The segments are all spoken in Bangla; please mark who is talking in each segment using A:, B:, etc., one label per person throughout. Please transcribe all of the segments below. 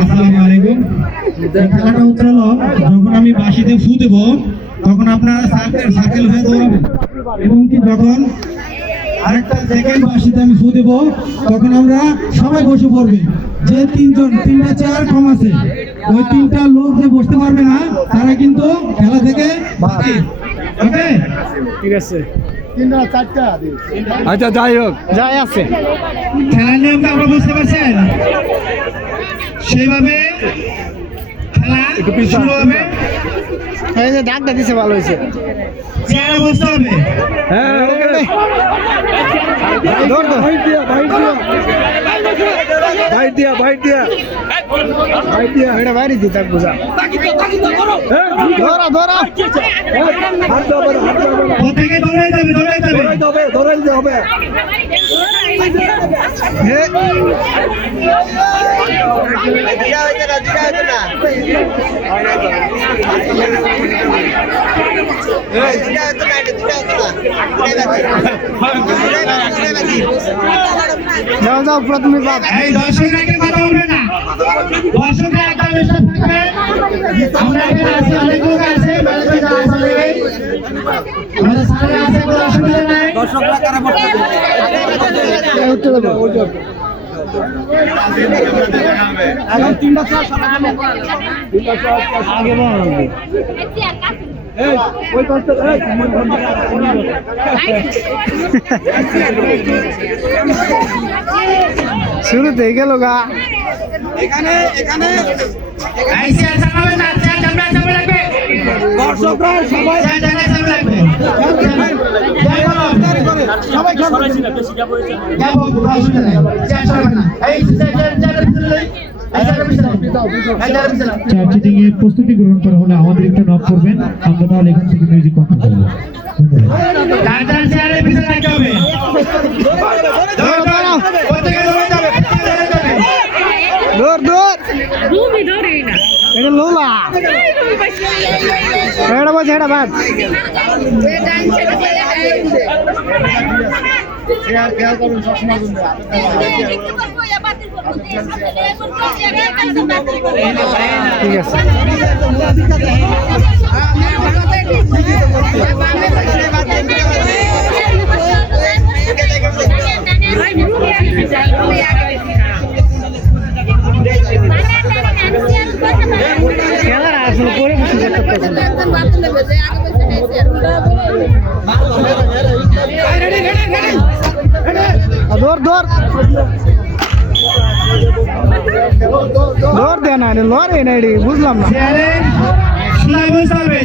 A: আসসালামু আলাইকুম। যখন আমি বাঁশিতে ফু দেব তখন আপনারা সার্কেল সার্কেল হয়ে দৌড়াবেন। এবং কি যখন আরেকটা সেকেন্ড বাঁশিতে আমি ফু দেব তখন আমরা সবাই বসে পড়বে। যে তিনজন তিনটা চেয়ার কম আছে ওই তিনটা লোক যে বসতে পারবে না তারা কিন্তু খেলা থেকে বাতিল ওকে?
B: ঠিক আছে।
C: তিনটা চারটা।
B: আচ্ছা যাই হোক। যাই আছে।
A: খেলার নিয়মটা আমরা বুঝতে পারছেন? সেইভাবে খেলা শুরু হবে।
C: এই যে ডাকটা দিছে ভালো হয়েছে।
A: চেয়ারে বসতে হবে।
B: হ্যাঁ
C: ধর ধর
B: বাইট দিয়া বাইট দিয়া। বাইট দিয়া বাইট দিয়া।
C: এটা বাইরে দিই তাক বুঝা।
B: হ্যাঁ
C: ধরা। ধরা
B: হাত দাও হাত দাও
A: যাবে যাবে।
B: ধরাই
C: যাও যাও প্রথমে বাপ
A: এই দর্শকরা কেউ কথা বলবে না। দর্শকরা একটা বেশি থাকবে। আমরা এখানে আছি অনেক লোক আছে ম্যানেজার যারা আছে আমাদের সামনে আছে কোনো অসুবিধা নাই।
C: উঠতে দেবো
B: এখন তিনটা চার আগে ওই
C: শুরুতেই গেল গা
A: এই চেয়ার চাপাবে না চেয়ার চাপলে চাপলে রাখবে
B: দর্শকরা সবাই
A: রাখবে
C: সবাই
D: এর প্রস্তুতি গ্রহণ করা হলে আমাদের একটা নক করবেন আমরা তাহলে এখান থেকে মিউজিক কন্ট্রোল করব ধন্যবাদ
A: চার চার চেয়ারের ভিতরে রাখতে হবে
C: ধরো ধরো
A: প্রত্যেকে দৌড়ে যাবে প্রত্যেকে দৌড়ে যাবে
C: দৌড় দৌড়
E: Rumi Dorina.
C: খেয়াল লোলা সবসময় বলছে ঠিক আছে ঠিক আছে দৌড় দৌড় দৌড় দে না লড়ে না এটি বুঝলাম না
A: চেয়ারে সুলাই বসতে হবে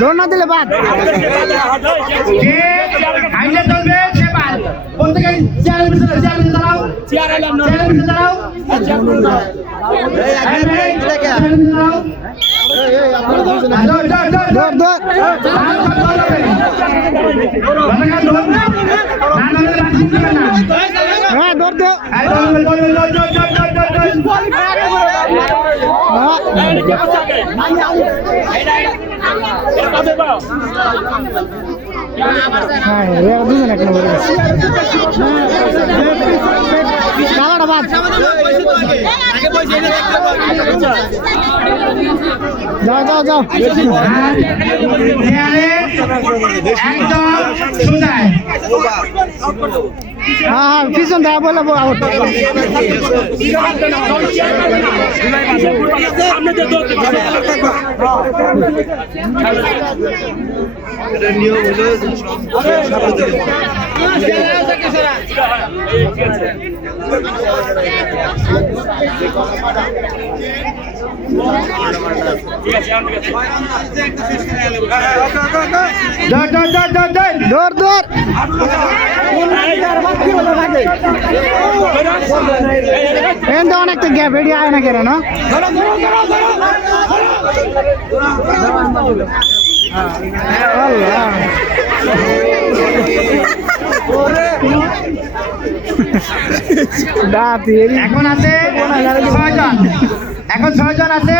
A: দৌড় না দিলে বাদ। যে চলবে সে বাদ। প্রত্যেকে চেয়ারের ভিতরে চেয়ারের ভিতরে দাঁড়াও। চেয়ারের ভিতরে দাঁড়াও। দৌড় দৌড় দৌড়।
C: হ্যাঁ দুজন এখনও বেড়ে টাকাটা বাদ যাও যাও যাও। একদম সুদায় হ্যাঁ পিছন দেখা বলে নিয়ম
A: হলো ধর ধর
C: এন্ড অনেকটা গ্যাপ এডি আয় না কেন না আল্লাহ
A: এখন আছে ছয়জন এখন ছয়জন আছে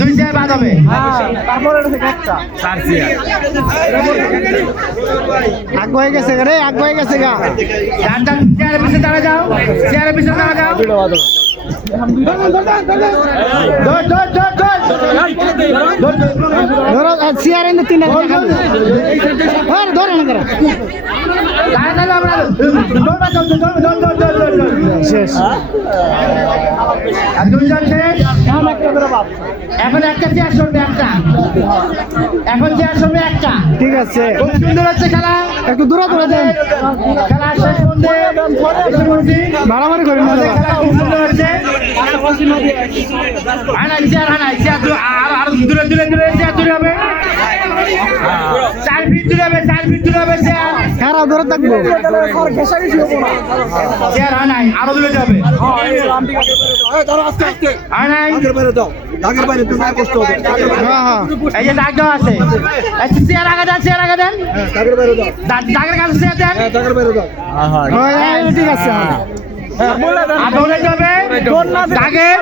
A: দুই চেয়ার বাদ হবে
C: আগ হয়ে গেছে রে আগ হয়ে গেছে গা
A: যার যার চেয়ারের পিছনে দাঁড়া যাও চেয়ারের পিছনে দাঁড়া যাও ধর ধর ধর ধর ধর, ধর।
C: ধরো চেয়ার এনে তিন হাজার ধরে না ধরো
A: দাঁড়া দাঁড়া আমরা দৌড়বা দৌড় দৌড় দৌড় দৌড় দৌড় দৌড় দৌড়
C: শেষ
A: আর দুইজন শেষ এখন একটা চেয়ার সরবে একটা এখন চেয়ার সরবে একটা
C: ঠিক আছে
A: খুব সুন্দর হচ্ছে খেলা
C: একটু দূরে দূরে দেন
A: খেলা শেষ পর্যন্ত এসে পড়ছি।
C: মারামারি করেন না
A: আমাদের খেলা খুব সুন্দর হচ্ছে চেয়ার হানাই চেয়ার আর- আর দূরে দূরে দূরে চেয়ার দূরে হবে চার ফিট দূরে হবে চার ফিট দূরে হবে চেয়ার
C: খারাপ দূরে থাকব?
A: চেয়ার হানাই আরও দূরে যাবে। হানাই
C: হ্যাঁ হ্যাঁ
A: এই যে দাগ আছে। এই চেয়ার আগে দেন চেয়ার আগে দেন। দাগের কাছে চেয়ার দেন।
C: হ্যাঁ, হ্যাঁ, ঠিক আছে হ্যাঁ।
A: আর যাবে? দাগের?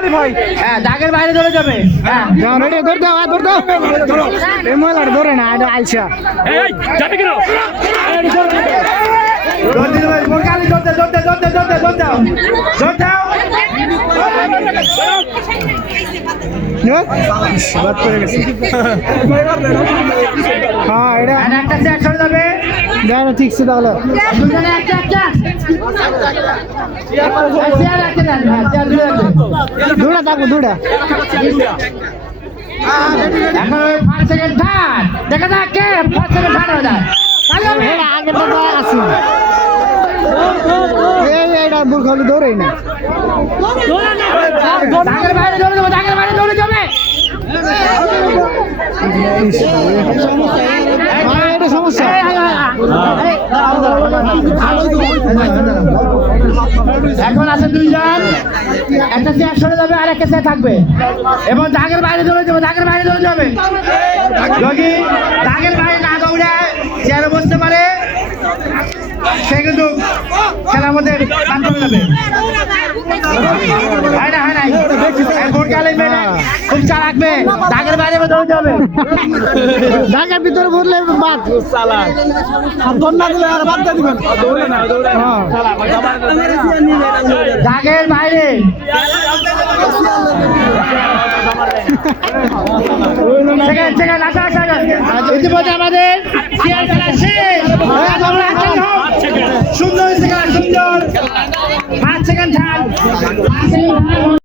A: হ্যাঁ দাগের বাইরে দৌড়ে যাবে। হ্যাঁ।
C: ধরে দাও ধরে দাও এই মহিলাটা ধরে না এটা
A: দাও
C: বাদ করে গেছে হ্যাঁ এটা
A: আর একটা চেয়ার সরে যাবে
C: যাও ঠিক আছে তাহলে।
A: দূরে
C: থাকব
A: থার্ড দেখা যাক কে ফার্স্ট সেকেন্ড থার্ড হয়ে যায়।
C: এটা আগে তো আছে এই এইটা বুক না।
A: দাগের বাইরে দৌড়ে যাবে বাইরে দৌড়ে যাবে এখন আছে দুইজন। একটা চেয়ার সরে যাবে, আর একটা চেয়ার থাকবে। এবং দাগের বাইরে দৌড়ে যাবে, দাগের বাইরে দৌড়ে যাবে। যদি দাগের বাইরে না দৌড়ে চেয়ারে বসতে পারে। সে কিন্তু খেলার মধ্যে যাবে খুমচা রাখবে দাগের বাইরে বেরোতে যাবে।
C: দাগের ভিতরে ভরলে বাদ। সালা দিলে আর বাদ দিবেন। হ্যাঁ।
A: দাগের বাইরে। হ্যাঁ, হ্যাঁ, সুন্দর